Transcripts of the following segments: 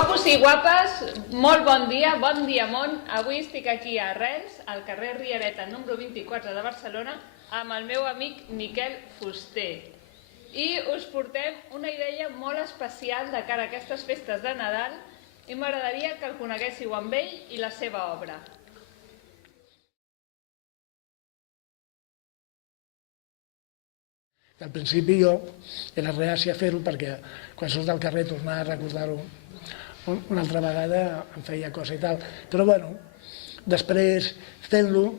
Guapos i guapes, molt bon dia món. Avui estic aquí a Arrels, al carrer Riereta, número 24 de Barcelona, amb el meu amic Miquel Fuster. I us portem una idea molt especial de cara a aquestes festes de Nadal i m'agradaria que el coneguéssiu amb ell i la seva obra. Al principi jo era reaci a fer-ho perquè quan surts del carrer tornar a recordar-ho una altra vegada em feia cosa i tal. Però bueno, després fent-lo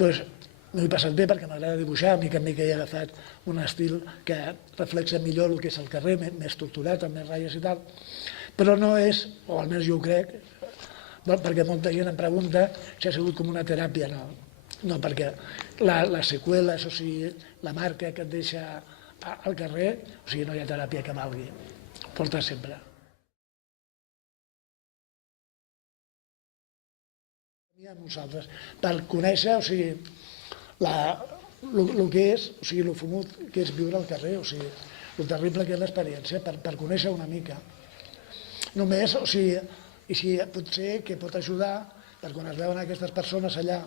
m'ho he passat bé perquè m'agrada dibuixar, mica en mica he agafat un estil que reflexa millor el que és el carrer, més estructurat, amb més ratlles i tal. Però no és, o almenys jo ho crec, perquè molta gent em pregunta si ha sigut com una teràpia, no. No, perquè les seqüeles, o sigui, la marca que et deixa al carrer, o sigui, no hi ha teràpia que valgui, porta sempre. Nosaltres, per conèixer, o sigui, el que és, o sigui, el fumut que és viure al carrer, o sigui, el terrible que és l'experiència, per conèixer una mica. Només, o sigui, i si potser que pot ajudar, per quan es veuen aquestes persones allà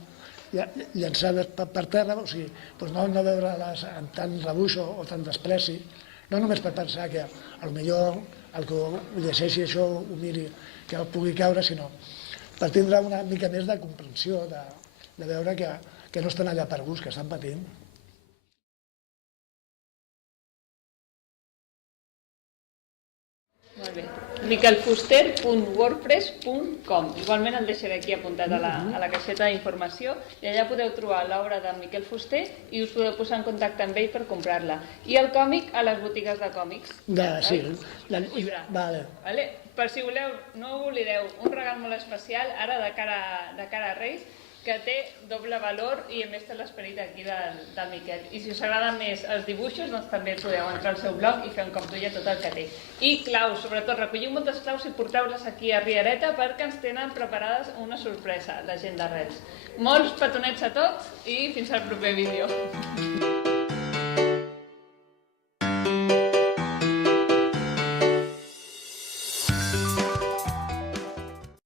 llançades per terra, o sigui, no veure-les amb tant rebuix o tant despreci, no només per pensar que potser el que ho llegeixi això, ho miri, que pugui caure, sinó per tindre una mica més de comprensió, de veure que no estan allà per gust, que estan patint. Molt bé. miquelfuster.wordpress.com. Igualment el deixaré aquí apuntat a la caixeta d'informació i allà podeu trobar l'obra de Miquel Fuster i us podeu posar en contacte amb ell per comprar-la. I el còmic a les botigues de còmics. Sí. Vale. Per si voleu, no oblideu, un regal molt especial ara de cara a Reis, que té doble valor i a més té l'esperit aquí del Miquel. I si us agraden més els dibuixos, doncs també podeu entrar al seu blog i fer un cop d'ull a tot el que té. I claus, sobretot, recolliu moltes claus i porteu-les aquí a Riereta perquè ens tenen preparades una sorpresa, la gent d'Arrels. Molts petonets a tots i fins al proper vídeo.